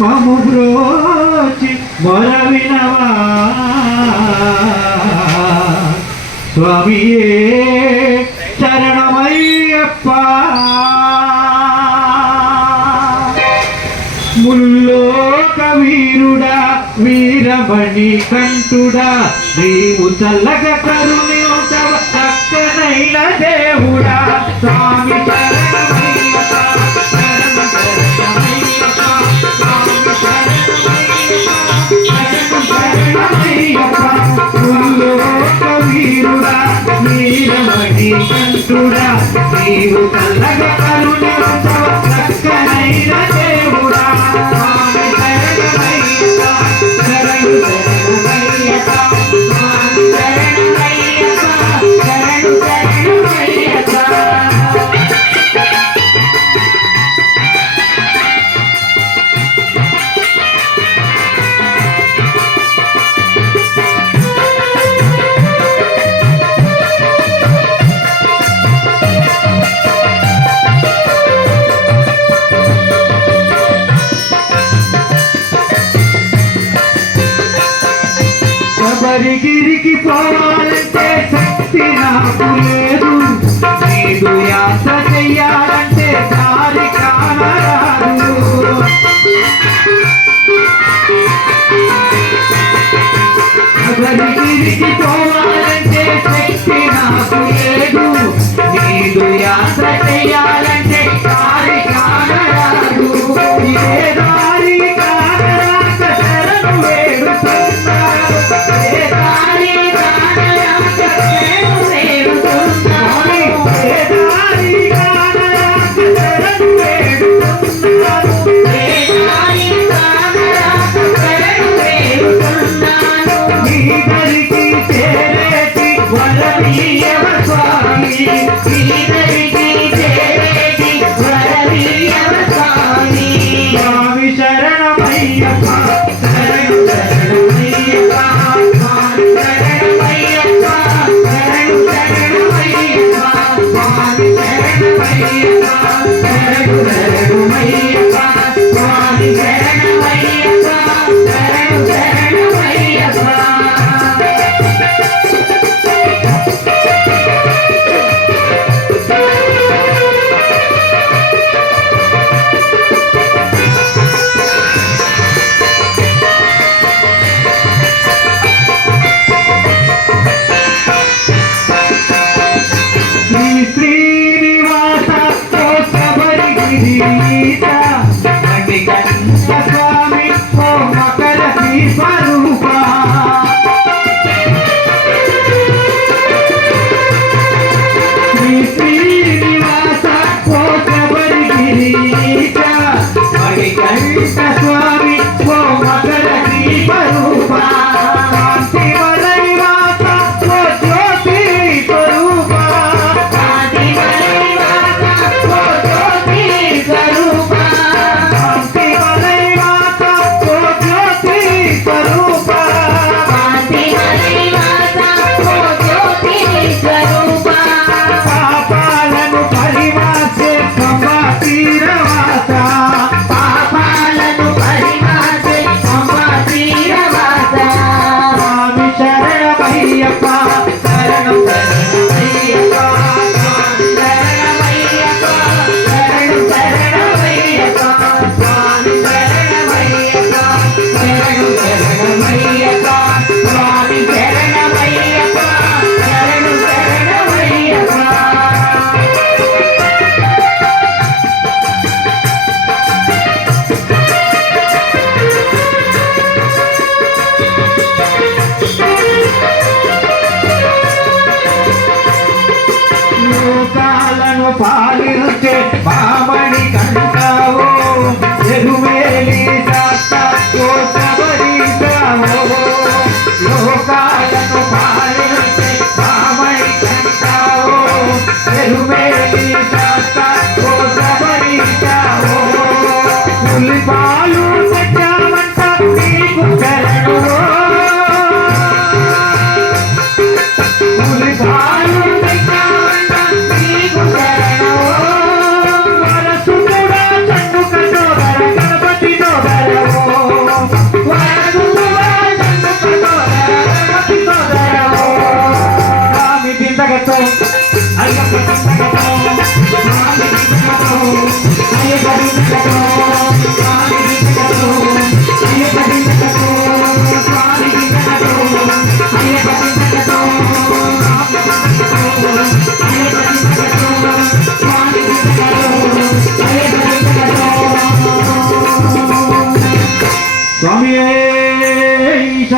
మము బ్రోచి మొరవినవా స్వామియే శరణమయ్యప్ప. ముల్లోక వీరుడా వీరమణి కంఠుడా నీవు చల్లగ కరుణించవ చక్కనైన దేవుడా స్వామి శరణమయ్యప్ప శరణమయ్యప్ప. ముల్లోక వీరుడా వీరమణి కంఠుడా నీవు చల్లగ కరుణించవ చక్కనైన దేవుడా స్వామి శరణమయ్యప్ప శరణు శరణమయ్యప్ప స్వామి శరణమయ్యప్ప శరణు శరణమయ్యప్ప. శబరిగిరికి పోవాలంటే శక్తి నాకు లేదు, నీదు యాత్ర చెయ్యాలంటే దారి కానరాదు. శబరిగిరికి పోవాలంటే శక్తి నాకు లేదు, నీదు యాత్ర చెయ్యాలంటే దారి కానరాదు. ఏ దారి కానరాక శరణు వేడుతున్నాను, ఏ దారి కానరాక శరణు వేడుతున్నాను, ఏ దారి కానరాక శరణు వేడుతున్నాను, ఏ దారి కానరాక శరణు వేడుతున్నాను. నీ దరికి చేరేటి వరమీయవ స్వామి, నీ దరికి చేరేటి వరమీయవ స్వామి. స్వామి శరణమయ్యప్ప శరణు శరణమయ్యప్ప స్వామి శరణమయ్యప్ప శరణు శరణమయ్యప్ప స్వామి శరణమయ్యప్ప శరణు శరణమయ్యప్ప స్వామి శరణమయ్యప్ప శరణు శరణమయ్యప్ప. శ్రీనివాస ఓ శబరిగిరీశ మణికంఠ స్వామి ఓ మకర స్వరూప. శ్రీనివాస ఓ శబరిగిరీశ మణికంఠ స్వామి ఓ మకర స్వరూప. పాపాలను పరిమాసే పంబా తీరవాస, పాపాలను పరిమాసే పంబా తీరవాస. స్వామి శరణమయ్యప్ప శరణు శరణమయ్యప్ప స్వామి శరణమయ్యప్ప శరణు శరణమయ్యప్ప స్వామి శరణమయ్యప్ప శరణు శరణమయ్యప్ప స్వామి శరణమయ్యప్ప శరణు శరణమయ్యప్ప. లోకాలను పాలించే మామణి కంటావో ఎరుమేలి శాస్త ఓ శబరీశావో. లోకాలను పాలించే మామణి కంటావో ఎరుమేలి శాస్త ఓ శబరీశావో. పులిపాలు పెట్టామంట నీకు శరణు, పులిపాలు పెట్టామంట నీకు శరణు. అయ్యప్ప